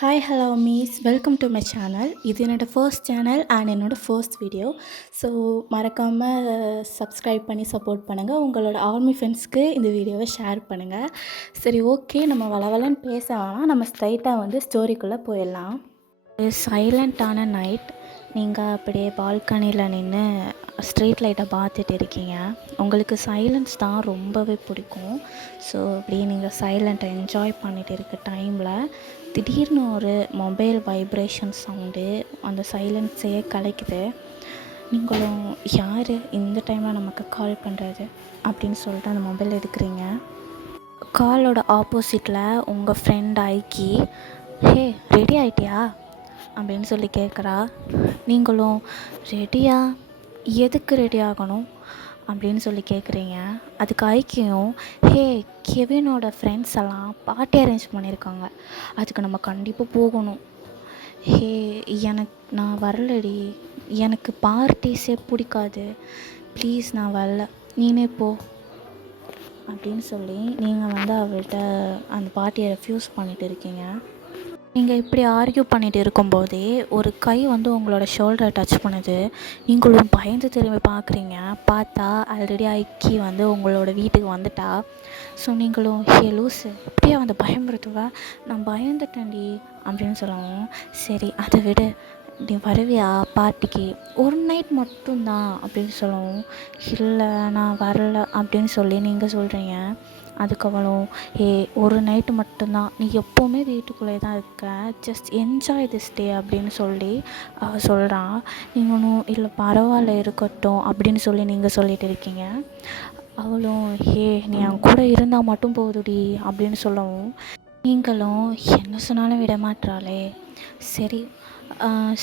Hi hello maize welcome to my channel. இது என்னோடய first channel and என்னோடய first video. So மறக்காமல் subscribe பண்ணி சப்போர்ட் பண்ணுங்கள். உங்களோட ஆர்மி ஃப்ரெண்ட்ஸ்க்கு இந்த வீடியோவை ஷேர் பண்ணுங்கள். சரி, ஓகே, நம்ம வளவலன்னு பேச வேணாம், நம்ம ஸ்ட்ரைட்டாக வந்து ஸ்டோரிக்குள்ளே போயிடலாம். சைலண்ட்டான நைட். நீங்கள் அப்படியே பால்கனியில் நின்று ஸ்ட்ரீட் லைட்டை பார்த்துட்டு இருக்கீங்க. உங்களுக்கு சைலன்ஸ் தான் ரொம்பவே பிடிக்கும். ஸோ அப்படியே நீங்கள் சைலண்ட்டை என்ஜாய் பண்ணிட்டு இருக்க டைமில் திடீர்னு ஒரு மொபைல் வைப்ரேஷன் சவுண்டு அந்த சைலன்ஸையே கலைக்குது. நீங்களும் யார் இந்த டைமில் நமக்கு கால் பண்ணுறது அப்படின்னு சொல்லிட்டு அந்த மொபைல் எடுக்கிறீங்க. காலோட ஆப்போசிட்டில் உங்கள் ஃப்ரெண்ட் ஐக்கி, ஹே ரெடி ஆகிட்டியா அப்படின்னு சொல்லி கேட்குறா. நீங்களும் ரெடியா, எதுக்கு ரெடி ஆகணும் அப்படின்னு சொல்லி கேட்குறீங்க. அதுக்கு ஐக்கியம், ஹே கெவினோட ஃப்ரெண்ட்ஸ் எல்லாம் பார்ட்டி அரேஞ்ச் பண்ணியிருக்காங்க, அதுக்கு நம்ம கண்டிப்பாக போகணும். ஹே நான் வரலடி, எனக்கு பார்ட்டிஸே பிடிக்காது, ப்ளீஸ் நான் வரல, நீனே போ அப்படின்னு சொல்லி நீங்கள் வந்து அவள்கிட்ட அந்த பார்ட்டியை ரெஃப்யூஸ் பண்ணிட்டு இருக்கீங்க. நீங்கள் இப்படி ஆர்கியூ பண்ணிகிட்டு இருக்கும்போதே ஒரு கை வந்து உங்களோட ஷோல்டரை டச் பண்ணுது. நீங்களும் பயந்து திரும்பி பார்க்குறீங்க. பார்த்தா ஆல்ரெடி ஐக்கி வந்து உங்களோட வீட்டுக்கு வந்துட்டா. ஸோ நீங்களும், ஹே லூஸு, இப்படியே வந்து பயமுறுத்துவா, நான் பயந்துட்டேன்டி அப்படின்னு சொல்லவும், சரி அதை விடு, நீ வருவியா பார்ட்டிக்கு, ஒரு நைட் மட்டும்தான் அப்படின்னு சொல்லவும், இல்லை நான் வரல அப்படின்னு சொல்லி நீங்கள் சொல்கிறீங்க. அதுக்கப்புறம், ஒரு நைட்டு மட்டும்தான், நீ எப்போவுமே வீட்டுக்குள்ளே தான் இருக்க, ஜஸ்ட் என்ஜாய் திஸ் டே அப்படின்னு சொல்லி சொல்கிறான். நீங்களும், இல்லை பரவாயில்ல இருக்கட்டும் அப்படின்னு சொல்லி நீங்கள் சொல்லிட்டு இருக்கீங்க. அவளும், நீ என் கூட இருந்தால் மட்டும் போதுடி அப்படின்னு சொல்லவும், நீங்களும் என்ன சொன்னாலும் விட மாட்டாளே, சரி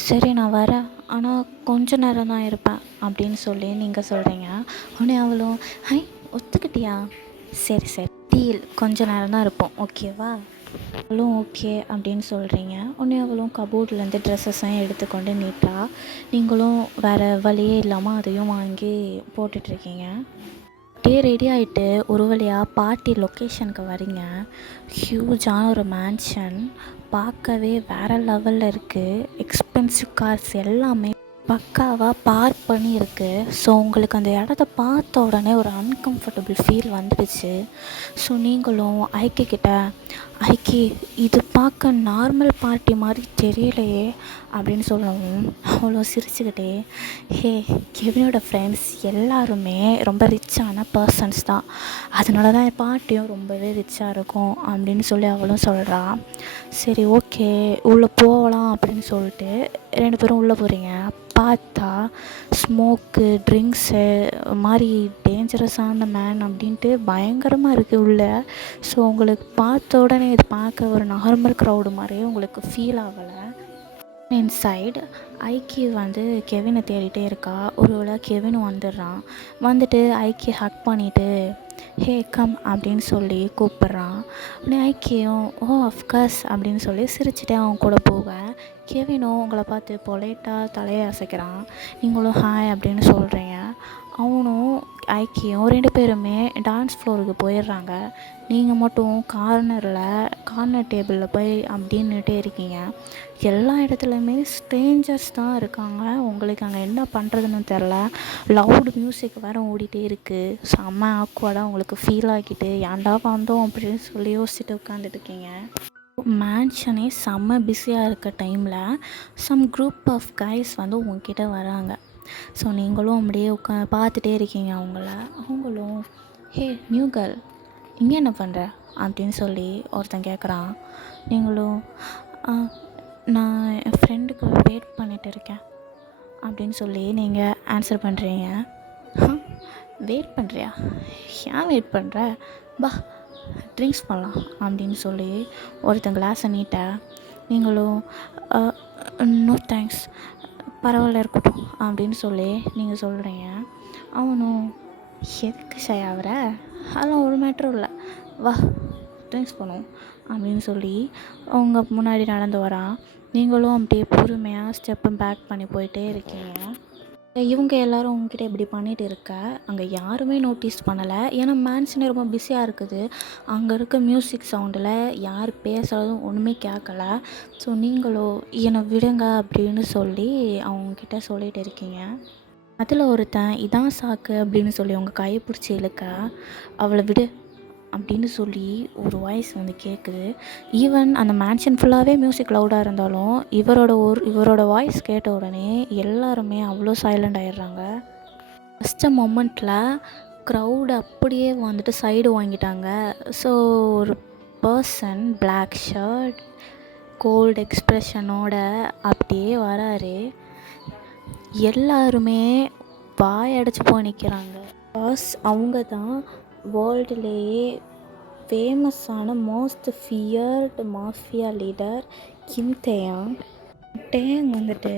சரி நான் வரேன், ஆனால் கொஞ்ச நேரம் தான் இருப்பேன் அப்படின்னு சொல்லி நீங்கள் சொல்கிறீங்க. உடனே அவளும், ஒத்துக்கிட்டியா, சரி சரி டீல், கொஞ்ச நேரம் தான் இருப்போம், ஓகேவா. அவளும் ஓகே அப்படின்னு சொல்கிறீங்க. உடனே அவளும் கபோர்ட்லேருந்து ட்ரெஸ்ஸஸையும் எடுத்துக்கொண்டு நீட்டா. நீங்களும் வேறு வழியே இல்லாமல் அதையும் வாங்கி போட்டுட்ருக்கீங்க. அப்படியே ரெடி ஆகிட்டு ஒரு வழியாக பார்ட்டி லொக்கேஷனுக்கு வரீங்க. ஹியூஜான ஒரு மேன்ஷன், பார்க்கவே வேறு லெவலில் இருக்குது. எக்ஸ்பென்சிவ் கார்ஸ் எல்லாமே பக்காவாக பார்க் பண்ணி இருக்குது. ஸோ உங்களுக்கு அந்த இடத்த பார்த்த உடனே ஒரு அன்கம்ஃபர்டபுள் ஃபீல் வந்துடுச்சு. ஸோ நீங்களும் ஐக்கிட்ட, ஐக்கி இது பார்க்க நார்மல் பார்ட்டி மாதிரி தெரியலையே அப்படின்னு சொல்லவும், அவ்வளோ சிரிச்சுக்கிட்டே, கெவினோட ஃப்ரெண்ட்ஸ் எல்லாருமே ரொம்ப ரிச்சான பர்சன்ஸ் தான், அதனால தான் என் பார்ட்டியும் ரொம்பவே ரிச்சாக இருக்கும் அப்படின்னு சொல்லி அவளும் சொல்கிறா. சரி ஓகே உள்ளே போகலாம் அப்படின்னு சொல்லிட்டு 2 பேரும் உள்ளே போகிறீங்க. பார்த்தா ஸ்மோக்கு, ட்ரிங்க்ஸு, மாதிரி டேஞ்சரஸான மேன் அப்படின்ட்டு பயங்கரமாக இருக்குது உள்ளே. ஸோ உங்களுக்கு பார்த்த உடனே இது பார்க்க ஒரு நார்மல் க்ரௌடு மாதிரியே உங்களுக்கு ஃபீல் ஆகலை. இன்சைடு ஐக்கி வந்து கெவினை தேடிட்டே இருக்கா. ஒரு வேளை கெவின் வந்துடுறான். வந்துட்டு ஐக்கி ஹக் பண்ணிவிட்டு, ஹே கம் அப்படின்னு சொல்லி கூப்பிட்றான். உடனே ஐக்கியும், அஃப்கோர்ஸ் அப்படின்னு சொல்லி சிரிச்சுட்டே அவன் கூட போவேன். கெவினும் உங்களை பார்த்து பொலைட்டாக தலையை அசைக்கிறான். நீங்களும் ஹாய் அப்படின்னு சொல்கிறீங்க. அவனும் ஐக்கியும் 2 பேருமே டான்ஸ் ஃப்ளோருக்கு போயிடுறாங்க. நீங்கள் மட்டும் கார்னர் டேபிளில் போய் அப்படின்னுட்டே இருக்கீங்க. எல்லா இடத்துலையுமே ஸ்ட்ரேஞ்சர்ஸ் தான் இருக்காங்க. உங்களுக்கு அங்கே என்ன பண்ணுறதுன்னு தெரில. லவுடு மியூசிக் வேறு ஓடிட்டே இருக்குது. செம்ம ஆக்வர்டாக உங்களுக்கு ஃபீல் ஆகிட்டு, ஏன்டா வந்தோம் அப்படின்னு சொல்லி யோசிச்சுட்டு உட்காந்துட்ருக்கீங்க. மேன்ஷனே செம்ம பிஸியாக இருக்க டைமில் சம் குரூப் ஆஃப் கைஸ் வந்து உங்ககிட்ட வராங்க. ஸோ நீங்களும் அப்படியே பார்த்துட்டே இருக்கீங்க அவங்களும், நியூ கேர்ள், இங்கே என்ன பண்ணுற அப்படின்னு சொல்லி ஒருத்தன் கேட்குறான். நீங்களும், நான் என் ஃப்ரெண்டுக்கு வெயிட் பண்ணிகிட்டு இருக்கேன் அப்படின்னு சொல்லி நீங்கள் ஆன்சர் பண்ணுறீங்க. வெயிட் பண்ணுறியா, ஏன் வெயிட் பண்ணுற, பா ட்ரிங்க்ஸ் பண்ணலாம் அப்படின்னு சொல்லி ஒருத்தன் கிளாஸை நீட்ட. நீங்களும், நோ தேங்க்ஸ், பரவாயில்ல இருக்கட்டும் அப்படின்னு சொல்லி நீங்கள் சொல்கிறீங்க. அவனும், எதுக்கு ஷை ஆகிற, அதெல்லாம் ஒரு மேட்டரும் இல்லை, வா ட்ரிங்க்ஸ் பண்ணுவோம் அப்படின்னு சொல்லி அவங்க முன்னாடி நடந்து வரான். நீங்களும் அப்படியே பொறுமையாக ஸ்டெப்பு பேக் பண்ணி போயிட்டே இருக்கீங்க. இவங்க எல்லாரும் உங்ககிட்ட இப்படி பண்ணிட்டு இருக்க, அங்கே யாருமே நோட்டீஸ் பண்ணலை. ஏன்னா மேன்ஷனே ரொம்ப பிஸியாக இருக்குது. அங்கே இருக்க மியூசிக் சவுண்டில் யார் பேசுகிறதும் ஒன்றுமே கேட்கல. ஸோ நீங்களோ என்னை விடுங்க அப்படின்னு சொல்லி அவங்கக்கிட்ட சொல்லிட்டு இருக்கீங்க. அதில் ஒருத்தன் இதான் சாக்கு அப்படின்னு சொல்லி உங்கள் கையை பிடிச்சி இழுக்க, அவளை விடு அப்படின்னு சொல்லி ஒரு வாய்ஸ் வந்து கேட்குது. ஈவன் அந்த மேன்ஷன் ஃபுல்லாகவே மியூசிக் லவுடாக இருந்தாலும் இவரோட வாய்ஸ் கேட்ட உடனே எல்லாருமே அவ்வளோ சைலண்ட் ஆயிடுறாங்க. ஃபஸ்ட்டு மொமெண்ட்டில் க்ரௌடு அப்படியே வந்துட்டு சைடு வாங்கிட்டாங்க. ஸோ ஒரு பர்சன் பிளாக் ஷர்ட் கோல்டு எக்ஸ்ப்ரெஷனோட அப்படியே வராரு. எல்லாருமே வாய் அடைச்சி போய் நிற்கிறாங்க. பாஸ் அவங்க தான் வேர்ல்டுலேயே ஃபேமஸான மோஸ்ட் ஃபியர்டு மாஃபியா லீடர் கிம் தேயாங். டேங் வந்துட்டு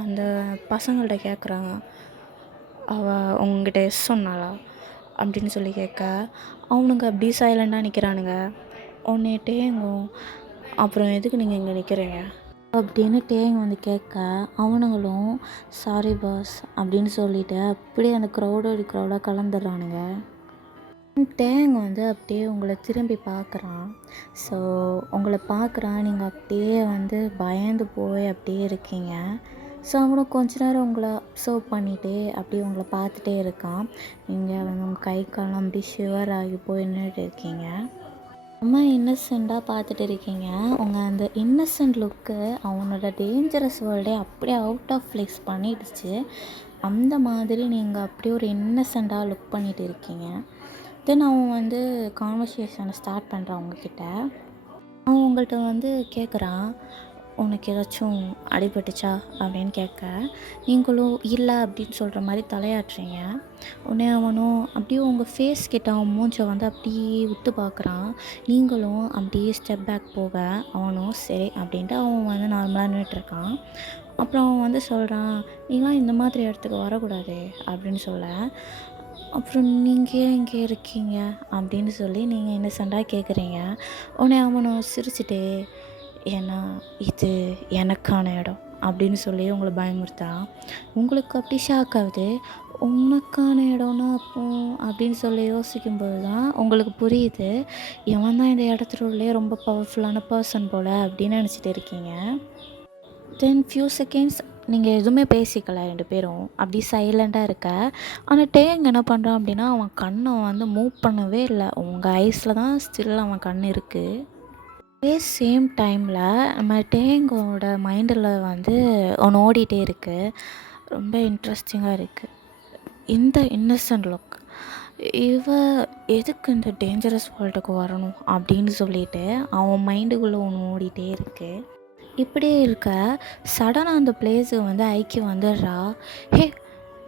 அந்த பசங்கள்கிட்ட கேட்குறாங்க, அவள் உங்ககிட்ட எஸ் சொன்னாளா அப்படின்னு சொல்லி கேட்க, அவனுங்க அப்படியே சைலண்டாக நிற்கிறானுங்க. உடனே டேங்கும், அப்புறம் எதுக்கு நீங்கள் இங்கே நிற்கிறீங்க அப்படின்னு டேங் வந்து கேட்க, அவனுங்களும் சாரி பாஸ் அப்படின்னு சொல்லிட்டு அப்படியே அந்த க்ரௌடாக கலந்துடுறானுங்க. டேங் வந்து அப்படியே உங்களை திரும்பி பார்க்குறான். ஸோ உங்களை பார்க்குறான், நீங்கள் அப்படியே வந்து பயந்து போய் அப்படியே இருக்கீங்க. ஸோ அவனும் கொஞ்ச நேரம் உங்களை அப்சர்வ் பண்ணிகிட்டே அப்படியே உங்களை பார்த்துட்டே இருக்கான். நீங்கள் வந்து உங்கள் கை காலம் அப்படி ஷிவர் ஆகி போய் நின்றுட்டு இருக்கீங்க. ரொம்ப இன்னசென்ட்டாக பார்த்துட்டு இருக்கீங்க. உங்கள் அந்த இன்னசென்ட் லுக்கு அவனோட டேஞ்சரஸ் வேர்ல்டே அப்படியே அவுட் ஆஃப் ஃப்ளெக்ஸ் பண்ணிடுச்சு. அந்த மாதிரி நீங்கள் அப்படியே ஒரு இன்னசென்ட்டாக லுக் பண்ணிகிட்டு இருக்கீங்க. தென் அவன் வந்து கான்வர்சேஷனை ஸ்டார்ட் பண்ணுறான் உங்ககிட்ட. அவன் உங்கள்கிட்ட வந்து கேட்குறான், உனக்கு ஏதாச்சும் அடிபட்டுச்சா அப்படின்னு கேட்க, நீங்களும் இல்லை அப்படின்னு சொல்கிற மாதிரி தலையாட்டுறீங்க. உடனே அவனும் அப்படியே உங்கள் ஃபேஸ் கிட்ட அவன் மூஞ்சை வந்து அப்படியே விட்டு பார்க்குறான். நீங்களும் அப்படியே ஸ்டெப் பேக் போக, அவனும் சரி அப்படின்ட்டு அவன் வந்து நார்மலாக நின்றுட்டுருக்கான். அப்புறம் அவன் வந்து சொல்கிறான், நீங்களாம் இந்த மாதிரி இடத்துக்கு வரக்கூடாது அப்படின்னு சொல்ல, அப்புறம் நீங்கள் ஏன் இங்கே இருக்கீங்க அப்படின்னு சொல்லி நீங்கள் இன்னசென்ட்டாக கேட்குறீங்க. உடனே அவனும் சிரிச்சுட்டே, ஏன்னா இது எனக்கான இடம் அப்படின்னு சொல்லி உங்களை பயமுறுத்தான். உங்களுக்கு அப்படி ஷாக் ஆகுது. உனக்கான இடம்னா அப்போ அப்படின்னு சொல்லி யோசிக்கும்போது தான் உங்களுக்கு புரியுது, இவன் தான் இந்த இடத்துல உள்ளே ரொம்ப பவர்ஃபுல்லான பர்சன் போல் அப்படின்னு நினச்சிட்டு இருக்கீங்க. தென் ஃபியூ செகண்ட்ஸ் நீங்கள் எதுவுமே பேசிக்கல, 2 பேரும் அப்படி சைலண்ட்டாக இருக்க. ஆனால் டேங் என்ன பண்ணுறான் அப்படின்னா, அவன் கண்ணை வந்து மூவ் பண்ணவே இல்லை. உங்கள் ஐஸில் தான் ஸ்டில் அவன் கண் இருக்குது. அதே சேம் டைமில் நம்ம டேங்கோட மைண்டில் வந்து ஒன்று ஓடிட்டே இருக்குது. ரொம்ப இன்ட்ரெஸ்டிங்காக இருக்குது. இந்த இன்னசென்ட் லுக், இவ எதுக்கு இந்த டேஞ்சரஸ் வேர்ல்டுக்கு வரணும் அப்படின்னு சொல்லிட்டு அவன் மைண்டுக்குள்ளே ஒன்று ஓடிட்டே இருக்குது. இப்படியே இருக்க சடனாக அந்த பிளேஸுக்கு வந்து ஐக்கியம் வந்துடுறா. ஹே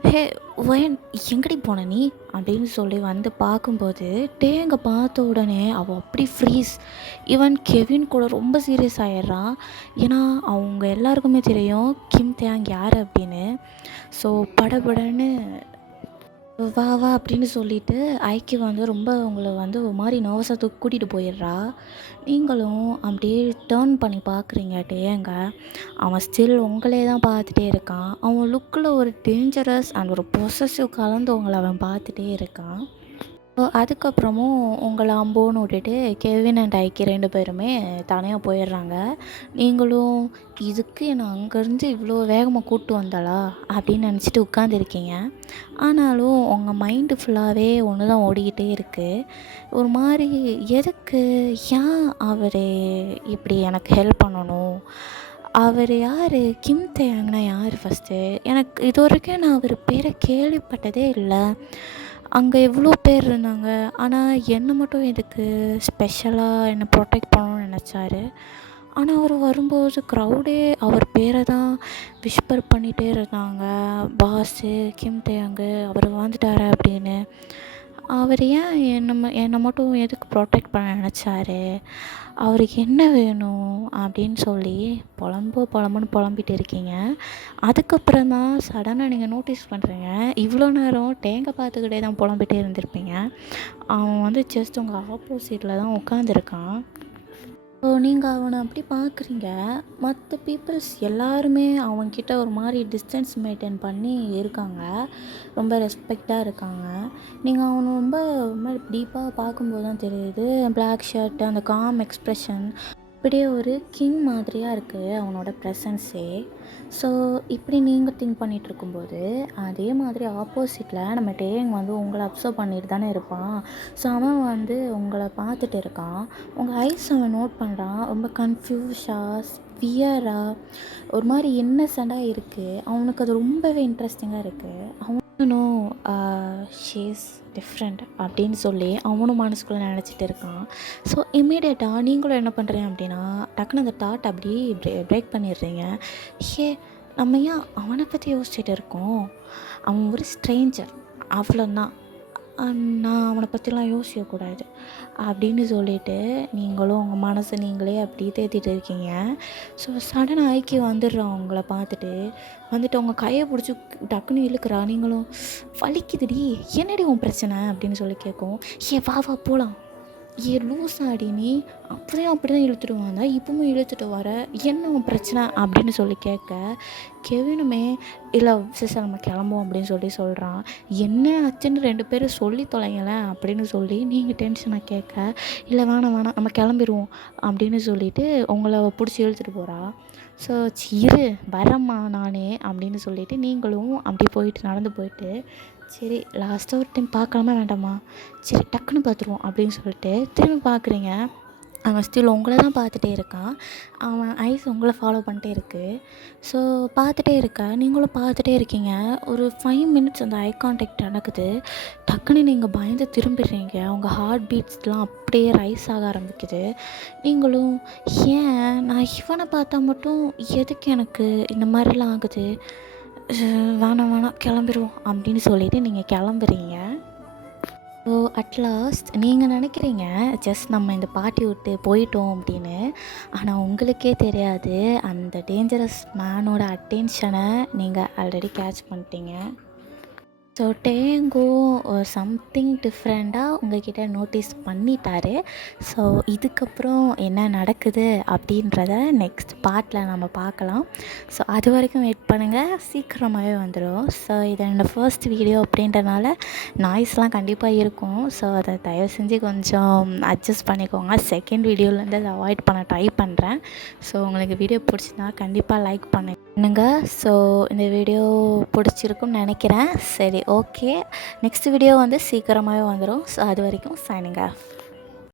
ஹே வயன், எங்கடி போன நீ அப்படின்னு சொல்லி வந்து பார்க்கும்போது டேங்கை பார்த்த உடனே அவள் அப்படி ஃப்ரீஸ். ஈவன் கெவின் கூட ரொம்ப சீரியஸ் ஆகிடுறான். ஏன்னா அவங்க எல்லாருக்குமே தெரியும் கிம் தேங் யார் அப்படின்னு. ஸோ படபடன்னு வா வா அப்படின்னு சொல்லிட்டு ஐக்கி வந்து ரொம்ப உங்களை வந்து ஒரு மாதிரி நர்வஸாக கூட்டிகிட்டு போயிடுறா. நீங்களும் அப்படியே டேர்ன் பண்ணி பார்க்குறீங்க டேங்க. அவன் ஸ்டில் உங்களே தான் பார்த்துட்டே இருக்கான். அவன் லுக்கில் ஒரு டேஞ்சரஸ் அண்ட் ஒரு பொசசிவ் கலந்து உங்களை அவன் பார்த்துட்டே இருக்கான். அதுக்கப்புறமும் உங்களை அம்போன்னு விட்டுட்டு கெவின் அண்ட் ஐக்கி 2 பேருமே தனியாக போயிடுறாங்க. நீங்களும் இதுக்கு என்னை அங்கேருந்து இவ்வளோ வேகமாக கூப்பிட்டு வந்தாளா அப்படின்னு நினச்சிட்டு உட்காந்துருக்கீங்க. ஆனாலும் உங்கள் மைண்டு ஃபுல்லாகவே ஒன்று தான் ஓடிக்கிட்டே இருக்குது. ஒரு மாதிரி எதுக்கு, ஏன் அவர் இப்படி எனக்கு ஹெல்ப் பண்ணணும், அவர் யார், கிம் தேங்னா யார் ஃபஸ்ட்டு, எனக்கு இது வரைக்கும் நான் அவர் பேரை கேள்விப்பட்டதே இல்லை. அங்கே எவ்வளோ பேர் இருந்தாங்க, ஆனால் என்னை மட்டும் எதுக்கு ஸ்பெஷலாக என்னை ப்ரொடெக்ட் பண்ணணும்னு நினச்சாரு. ஆனால் அவர் வரும்போது க்ரௌடே அவர் பேரை தான் விஸ்பர் பண்ணிகிட்டே இருந்தாங்க, பாஸு கிம் தேயாங்கு அவர் வந்துட்டார் அப்படின்னு. அவர் ஏன் என்னை மட்டும் எதுக்கு ப்ரொடெக்ட் பண்ண நினச்சாரு, அவருக்கு என்ன வேணும் அப்படின்னு சொல்லி புலம்புன்னு புலம்பிட்டு இருக்கீங்க. அதுக்கப்புறம் தான் சடனாக நீங்கள் நோட்டீஸ் பண்ணுறீங்க, இவ்வளோ நேரம் டேங்கை பார்த்துக்கிட்டே தான் புலம்பிகிட்டே இருந்திருப்பீங்க. அவன் வந்து ஜஸ்ட் உங்கள் ஆப்போசிட்டில் தான் உட்காந்துருக்கான். ஸோ நீங்க அவன அப்படி பார்க்குறீங்க. மத்த பீப்பிள்ஸ் எல்லாருமே அவன்கிட்ட ஒரு மாரி டிஸ்டன்ஸ் மெயின்டெயின் பண்ணி இருக்காங்க. ரொம்ப ரெஸ்பெக்ட்டா இருக்காங்க. நீங்க அவன ரொம்ப ஒரு மாரி டீப்பா பார்க்கும்போது தான் தெரியுது. பிளாக் ஷர்ட் அந்த காம் எக்ஸ்பிரஷன் அப்படியே ஒரு கிங் மாதிரியா இருக்கு அவனோட ப்ரெசன்ஸே. ஸோ இப்படி நீங்க திங்க் பண்ணிட்டு இருக்கும்போது, அதே மாதிரி ஆப்போசிட்ல நம்ம டேங் வந்து உங்கள அப்சர்வ் பண்ணிட்டு தானே இருப்பான். ஸோ அவன் வந்து உங்கள பார்த்துட்டு இருக்கான். உங்க ஐஸ் அவன் நோட் பண்றான். ரொம்ப கன்ஃப்யூஷா, ஃபியரா ஒரு மாரி இன்னசென்ட்டா இருக்கு. அவனுக்கு அது ரொம்பவே இன்ட்ரெஸ்டிங்கா இருக்கு. அவனும் ஷி இஸ் டிஃப்ரெண்ட் அப்படின்னு சொல்லி அவனும் மனசுக்குள்ளே நினச்சிட்டு இருக்கான். ஸோ இம்மீடியட்டாக நீங்களும் என்ன பண்ணுறீங்க அப்படின்னா, டக்குன்னு அந்த தாட் அப்படியே பிரேக் பண்ணிடுறீங்க. ஏ நம்ம ஏன் அவனை பற்றி யோசிச்சுட்டு இருக்கோம்? அவன் ஒரு ஸ்ட்ரேஞ்சர் அவ்வளோதான். நான் அவனை பற்றிலாம் யோசிக்கக்கூடாது அப்படின்னு சொல்லிட்டு நீங்களும் உங்கள் மனசை நீங்களே அப்படியே தேத்திட்டு இருக்கீங்க. ஸோ சடனாக ஐக்கியம் வந்துடுறான் உங்களை பார்த்துட்டு. வந்துட்டு உங்கள் கையை பிடிச்சி டக்குன்னு இழுக்கிறா. நீங்களும் வலிக்குதுடி, என்னடி உன் பிரச்சனை அப்படின்னு சொல்லி கேட்கும். ஏ வா வா போகலாம், ஏ லூசாடி நீ, அப்படி தான் இழுத்துட்டு வந்தா இப்பவும் இழுத்துட்டு வர, என்ன உன் பிரச்சனை அப்படின்னு சொல்லி கேட்க, கெவினுமே இல்லை சிஸ்டர் நம்ம கிளம்புவோம் அப்படின்னு சொல்லி சொல்கிறான். என்ன ஆச்சுன்னு 2 பேரும் சொல்லி தொலைங்களேன் அப்படின்னு சொல்லி நீங்கள் டென்ஷனாக கேட்க, இல்லை வேணாம் வேணாம் நம்ம கிளம்பிடுவோம் அப்படின்னு சொல்லிட்டு உங்களை பிடிச்சி இழுத்துட்டு போகிறா. ஸோ இரு வரம்மா நானே அப்படின்னு சொல்லிட்டு நீங்களும் அப்படி போயிட்டு நடந்து போயிட்டு, சரி லாஸ்ட்டாக ஒரு டைம் பார்க்கலாமா வேண்டாமா, சரி டக்குன்னு பார்த்துருவோம் அப்படின்னு சொல்லிட்டு திரும்பி பார்க்குறீங்க. அவன் ஸ்டில் உங்களை தான் பார்த்துட்டே இருக்கான். அவன் ஐஸ் உங்களை ஃபாலோ பண்ணிட்டே இருக்குது. ஸோ பார்த்துட்டே இருக்க நீங்களும் பார்த்துட்டே இருக்கீங்க. ஒரு 5 மினிட்ஸ் அந்த ஐ கான்டாக்ட் நடக்குது. டக்குன்னு நீங்கள் பயந்து திரும்பிடுறீங்க. உங்கள் ஹார்ட் பீட்ஸ்லாம் அப்படியே ரைஸ் ஆக ஆரம்பிக்குது. நீங்களும் ஏன் நான் இவனை பார்த்தா மட்டும் எதுக்கு எனக்கு இந்த மாதிரிலாம் ஆகுது, வேணாம் வேணாம் கிளம்பிடுவோம் அப்படின்னு சொல்லிட்டு நீங்கள் கிளம்புறீங்க. ஸோ அட்லாஸ்ட் நீங்கள் நினைக்கிறீங்க ஜஸ்ட் நம்ம இந்த பார்ட்டி விட்டு போயிட்டோம் அப்படின்னு. ஆனால் உங்களுக்கே தெரியாது அந்த டேஞ்சரஸ் மேனோட அட்டென்ஷனை நீங்கள் ஆல்ரெடி கேட்ச் பண்ணிட்டீங்க. ஸோ டேங்கோ சம்திங் டிஃப்ரெண்ட்டாக உங்கள்கிட்ட நோட்டீஸ் பண்ணிட்டாரு. ஸோ இதுக்கப்புறம் என்ன நடக்குது அப்படின்றத நெக்ஸ்ட் பார்ட்டில் நம்ம பார்க்கலாம். ஸோ அது வரைக்கும் வெயிட் பண்ணுங்கள், சீக்கிரமாகவே வந்துடும். ஸோ இது என்னோடய ஃபர்ஸ்ட் வீடியோ அப்படின்றனால நாய்ஸ்லாம் கண்டிப்பாக இருக்கும். ஸோ அதை தயவு செஞ்சு கொஞ்சம் அட்ஜஸ்ட் பண்ணிக்கோங்க. செகண்ட் வீடியோலேருந்து அதை அவாய்ட் பண்ண ட்ரை பண்ணுறேன். ஸோ உங்களுக்கு வீடியோ பிடிச்சிருந்தா கண்டிப்பாக லைக் பண்ணுங்க. ஸோ இந்த வீடியோ பிடிச்சிருக்குன்னு நினைக்கிறேன். சரி ஓகே, நெக்ஸ்ட் வீடியோ வந்து சீக்கிரமாகவே வந்துடும். ஸோ அது வரைக்கும் சைனிங் ஆஃப்.